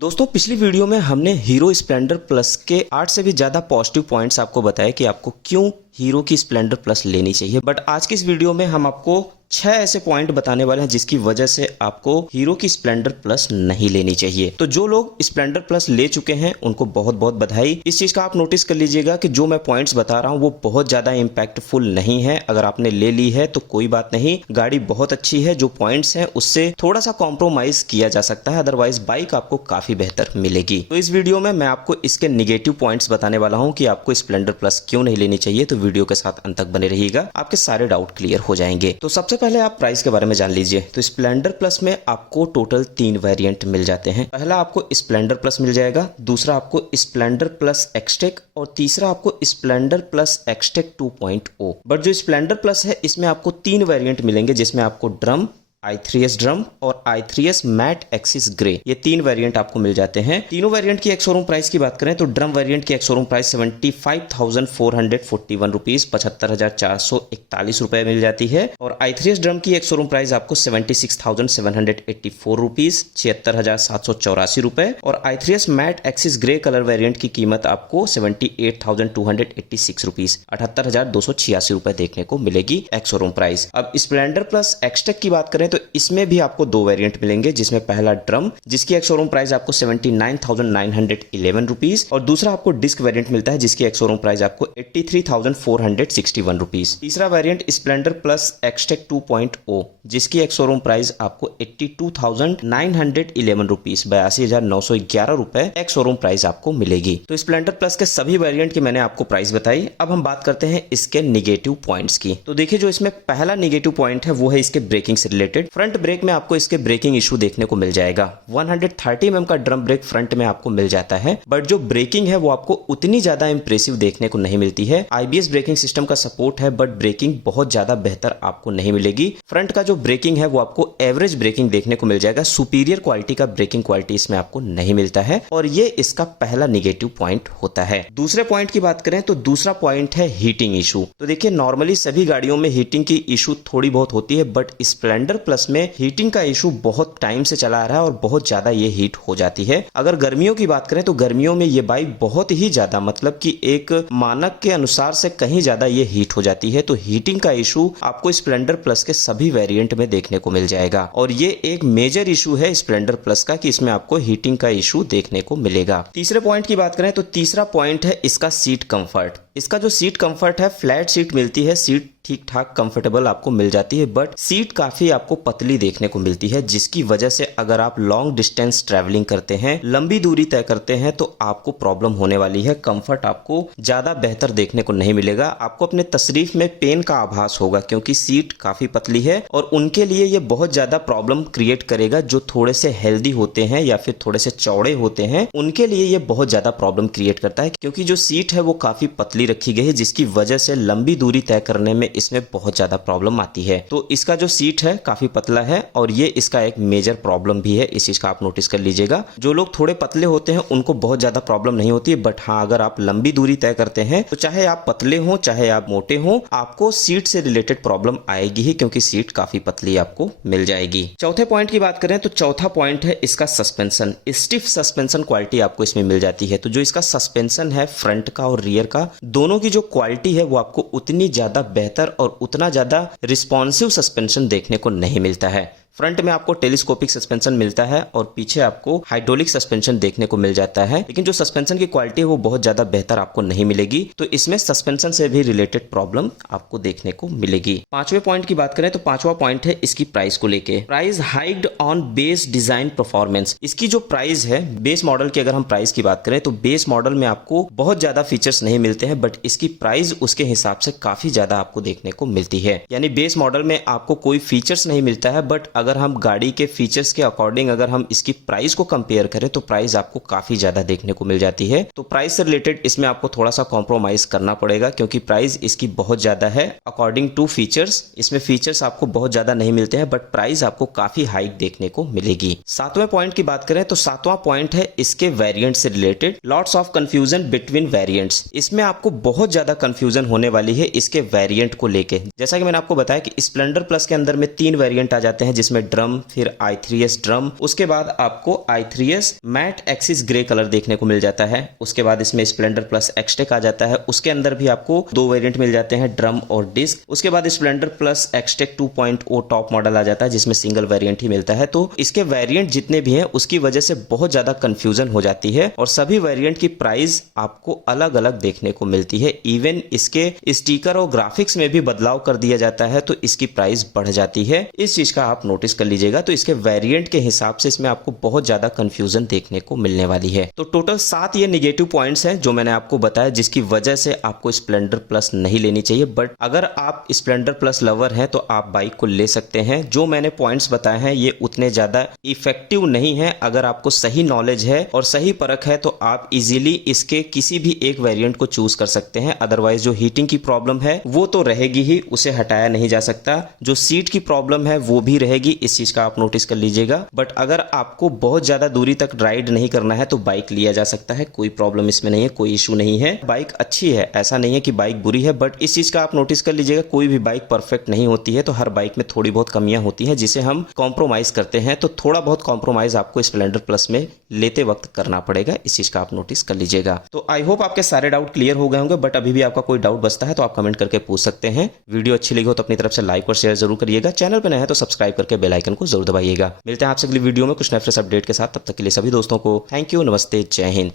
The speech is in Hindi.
दोस्तों पिछली वीडियो में हमने हीरो स्प्लेंडर प्लस के 8 से भी ज़्यादा पॉजिटिव पॉइंट्स आपको बताया कि आपको क्यों हीरो की स्प्लेंडर प्लस लेनी चाहिए। बट आज की इस वीडियो में हम आपको 6 ऐसे पॉइंट बताने वाले हैं जिसकी वजह से आपको हीरो की स्प्लेंडर प्लस नहीं लेनी चाहिए। तो जो लोग स्प्लेंडर प्लस ले चुके हैं उनको बहुत बहुत बधाई। इस चीज का आप नोटिस कर लीजिएगा कि जो मैं पॉइंट्स बता रहा हूं वो बहुत ज्यादा इंपैक्टफुल नहीं है। अगर आपने ले ली है तो कोई बात नहीं, गाड़ी बहुत अच्छी है। जो पॉइंट्स हैं उससे थोड़ा सा कॉम्प्रोमाइज किया जा सकता है, अदरवाइज बाइक आपको काफी बेहतर मिलेगी। तो इस वीडियो में मैं आपको इसके निगेटिव पॉइंट्स बताने वाला हूं कि आपको स्प्लेंडर प्लस क्यों नहीं लेनी चाहिए। तो वीडियो के साथ अंत तक बने रहिएगा, आपके सारे डाउट क्लियर हो जाएंगे। तो सबसे पहले आप प्राइस के बारे में जान लीजिए। तो स्प्लेंडर प्लस में आपको टोटल 3 वेरिएंट मिल जाते हैं। पहला आपको स्प्लेंडर प्लस मिल जाएगा, दूसरा आपको स्प्लेंडर प्लस एक्सटेक और तीसरा आपको स्प्लेंडर प्लस एक्सटेक 2.0। बट जो स्प्लेंडर प्लस है इसमें आपको 3 वेरिएंट मिलेंगे जिसमें आपको ड्रम, i3s ड्रम और i3s मैट एक्सिस ग्रे, ये 3 वेरिएंट आपको मिल जाते हैं। तीनों वेरिएंट की एक्स शोरूम प्राइस की बात करें तो ड्रम वेरिएंट की एक्स शोरूम प्राइस 75,441 रुपीज 75,441 रुपए मिल जाती है और i3s ड्रम की एक्स शोरूम प्राइस आपको 76,784 रुपीज 76,784 रुपए और i3s matte axis grey colour variant की कीमत आपको 78,286 रुपीज 78,286 रुपए देखने को मिलेगी एक्स शोरूम प्राइस। अब स्प्लेंडर प्लस एक्सटेक की बात करें तो इसमें भी आपको 2 वेरिएंट मिलेंगे, जिसमें पहला ड्रम जिसकी एक्स शोरूम प्राइस आपको 79,911 रुपीज और दूसरा आपको डिस्क वेरिएंट मिलता है जिसकी एक्स शोरूम प्राइस आपको 83,461 रुपीज। तीसरा वेरिएंट स्प्लेंडर प्लस एक्सटेक 2.0 जिसकी एक्स शोरूम प्राइस आपको 82,911 रुपीज 82,911 रुपए एक्स शोरूम प्राइस आपको मिलेगी। तो स्प्लेंडर प्लस के सभी वेरिएंट की मैंने आपको प्राइस बताई। अब हम बात करते हैं इसके निगेटिव पॉइंट्स की। तो देखिए जो इसमें पहला निगेटिव पॉइंट है वो है इसके ब्रेकिंग से रिलेटेड। फ्रंट ब्रेक में आपको इसके ब्रेकिंग इशू देखने को मिल जाएगा। 130 mm का ड्रम ब्रेक फ्रंट में आपको मिल जाता है, बट जो ब्रेकिंग है वो आपको उतनी ज्यादा इंप्रेसिव देखने को नहीं मिलती है। IBS ब्रेकिंग सिस्टम का सपोर्ट है बट ब्रेकिंग बहुत ज्यादा बेहतर आपको नहीं मिलेगी। फ्रंट का जो ब्रेकिंग है वो आपको एवरेज ब्रेकिंग देखने को मिल जाएगा, सुपीरियर क्वालिटी का ब्रेकिंग क्वालिटी इसमें आपको नहीं मिलता है और ये इसका पहला निगेटिव पॉइंट होता है। दूसरे पॉइंट की बात करें तो दूसरा पॉइंट है हीटिंग इशू। तो देखिए नॉर्मली सभी गाड़ियों में हीटिंग की इशू थोड़ी बहुत होती है, बट स्प्लेंडर प्लस में हीटिंग का इशू बहुत टाइम से चला आ रहा है और बहुत ज्यादा ये हीट हो जाती है। अगर गर्मियों की बात करें तो गर्मियों में ये बाइक बहुत ही ज्यादा, मतलब कि एक मानक के अनुसार से कहीं ज्यादा ये हीट हो जाती है। तो हीटिंग का इशू आपको स्प्लेंडर प्लस के सभी वेरिएंट में देखने को मिल जाएगा और ये एक मेजर इशू है स्प्लेंडर प्लस का कि इसमें आपको हीटिंग का इशू देखने को मिलेगा। तीसरे पॉइंट की बात करें तो तीसरा पॉइंट है इसका सीट कंफर्ट। इसका जो सीट कंफर्ट है, फ्लैट सीट मिलती है, सीट ठीक ठाक कंफर्टेबल आपको मिल जाती है, बट सीट काफी आपको पतली देखने को मिलती है जिसकी वजह से अगर आप लॉन्ग डिस्टेंस ट्रैवलिंग करते हैं, लंबी दूरी तय करते हैं तो आपको प्रॉब्लम होने वाली है। कंफर्ट आपको ज्यादा बेहतर देखने को नहीं मिलेगा। आपको अपने तशरीफ में पेन का आभास होगा क्योंकि सीट काफी पतली है और उनके लिए ये बहुत ज्यादा प्रॉब्लम क्रिएट करेगा। जो थोड़े से हेल्दी होते हैं या फिर थोड़े से चौड़े होते हैं उनके लिए ये बहुत ज्यादा प्रॉब्लम क्रिएट करता है क्योंकि जो सीट है वो काफी पतली रखी गई है जिसकी वजह से लंबी दूरी तय करने में इसमें बहुत ज्यादा प्रॉब्लम आती है। तो इसका जो सीट है काफी पतला है और ये इसका एक मेजर प्रॉब्लम भी है। इस चीज का आप नोटिस कर लीजिएगा। जो लोग थोड़े पतले होते हैं उनको बहुत ज्यादा प्रॉब्लम नहीं होती है, बट हाँ अगर आप लंबी दूरी तय करते हैं तो चाहे आप पतले हो चाहे आप मोटे हो, आपको सीट से रिलेटेड प्रॉब्लम आएगी ही क्योंकि सीट काफी पतली आपको मिल जाएगी। चौथे पॉइंट की बात करें तो चौथा पॉइंट है इसका सस्पेंशन। स्टिफ सस्पेंशन क्वालिटी आपको इसमें मिल जाती है। तो जो इसका सस्पेंशन है फ्रंट का और रियर का, दोनों की जो क्वालिटी है वो आपको उतनी ज्यादा बेहतर और उतना ज्यादा रिस्पॉन्सिव सस्पेंशन देखने को नहीं मिलता है। फ्रंट में आपको टेलीस्कोपिक सस्पेंशन मिलता है और पीछे आपको हाइड्रोलिक सस्पेंशन देखने को मिल जाता है, लेकिन जो सस्पेंशन की क्वालिटी है वो बहुत ज्यादा बेहतर आपको नहीं मिलेगी। तो इसमें सस्पेंशन से भी रिलेटेड प्रॉब्लम आपको देखने को मिलेगी। पांचवें पॉइंट की बात करें तो पांचवा पॉइंट है इसकी प्राइस को लेके। Price hiked on base design performance. इसकी जो प्राइस है बेस मॉडल की, अगर हम प्राइस की बात करें तो बेस मॉडल में आपको बहुत ज्यादा फीचर्स नहीं मिलते हैं, बट इसकी प्राइस उसके हिसाब से काफी ज्यादा आपको देखने को मिलती है। यानी बेस मॉडल में आपको कोई फीचर्स नहीं मिलता है, बट अगर हम गाड़ी के फीचर्स के अकॉर्डिंग अगर हम इसकी प्राइस को कंपेयर करें तो प्राइस आपको काफी ज्यादा देखने को मिल जाती है। तो प्राइस से रिलेटेड इसमें आपको थोड़ा सा कॉम्प्रोमाइज करना पड़ेगा क्योंकि प्राइस इसकी बहुत ज्यादा है अकॉर्डिंग टू फीचर्स। इसमें फीचर्स आपको बहुत ज्यादा नहीं मिलते हैं, बट प्राइस आपको काफी हाइक देखने को मिलेगी। सातवें पॉइंट की बात करें तो सातवां पॉइंट है इसके वेरिएंट से related. Lots of confusion between variants. इसमें आपको बहुत ज्यादा कंफ्यूजन होने वाली है इसके वेरिएंट को लेके। जैसा कि मैंने आपको बताया कि स्प्लेंडर प्लस के अंदर में 3 वेरिएंट आ जाते हैं जिसमें इसमें ड्रम, फिर i3s ड्रम, उसके बाद आपको i3s matte axis grey colour देखने को मिल जाता है। उसके बाद इसमें स्प्लेंडर प्लस एक्सटेक आ जाता है, उसके अंदर भी आपको 2 वेरिएंट मिल जाते हैं, ड्रम और डिस्क। उसके बाद Splendor plus Xtec 2.0 top model आ जाता है जिसमें सिंगल वेरिएंट ही मिलता है। तो इसके वेरिएंट जितने भी हैं उसकी वजह से बहुत ज्यादा कंफ्यूजन हो जाती है और सभी वेरिएंट की प्राइस आपको अलग अलग देखने को मिलती है। इवन इसके स्टिकर और ग्राफिक्स में भी बदलाव कर दिया जाता है तो इसकी प्राइस बढ़ जाती है। इस चीज का आप नोटिस कर लीजिएगा। तो इसके वेरिएंट के हिसाब से इसमें आपको बहुत ज्यादा कंफ्यूजन देखने को मिलने वाली है। तो टोटल 7 ये निगेटिव पॉइंट्स हैं जो मैंने आपको बताया जिसकी वजह से आपको स्प्लेंडर प्लस नहीं लेनी चाहिए। बट अगर आप स्प्लेंडर प्लस लवर हैं तो आप बाइक को ले सकते हैं। जो मैंने पॉइंट्स बताए हैं ये उतने ज्यादा इफेक्टिव नहीं है। अगर आपको सही नॉलेज है और सही परख है तो आप इजीली इसके किसी भी एक वेरिएंट को चूज कर सकते हैं। अदरवाइज जो हीटिंग की प्रॉब्लम है वो तो रहेगी ही, उसे हटाया नहीं जा सकता। जो सीट की प्रॉब्लम है वो भी रहेगी, इस चीज का आप नोटिस कर लीजिएगा। बट अगर आपको बहुत ज्यादा दूरी तक राइड नहीं करना है तो बाइक लिया जा सकता है, कोई प्रॉब्लम इसमें नहीं है, कोई इशू नहीं है। बाइक अच्छी है, ऐसा नहीं है कि बाइक बुरी है, बट इस चीज का आप नोटिस कर लीजिएगा कोई भी बाइक परफेक्ट नहीं होती है। तो हर बाइक में थोड़ी बहुत कमियां होती हैं जिसे हम कॉम्प्रोमाइज करते हैं। तो थोड़ा बहुत कॉम्प्रोमाइज आपको स्प्लेंडर प्लस में लेते वक्त करना पड़ेगा, इस चीज का आप नोटिस कर लीजिएगा। तो आई होप आपके सारे डाउट क्लियर हो गए होंगे। बट अभी भी आपका कोई डाउट बचता है तो आप कमेंट करके पूछ सकते हैं। वीडियो अच्छी लगी हो तो अपनी तरफ से लाइक और शेयर जरूर करिएगा। चैनल पर नए हैं तो सब्सक्राइब करके बेल आइकन को जरूर दबाइएगा। मिलते हैं आपसे अगली वीडियो में कुछ नए फ्रेश अपडेट के साथ। तब तक के लिए सभी दोस्तों को थैंक यू, नमस्ते, जय हिंद।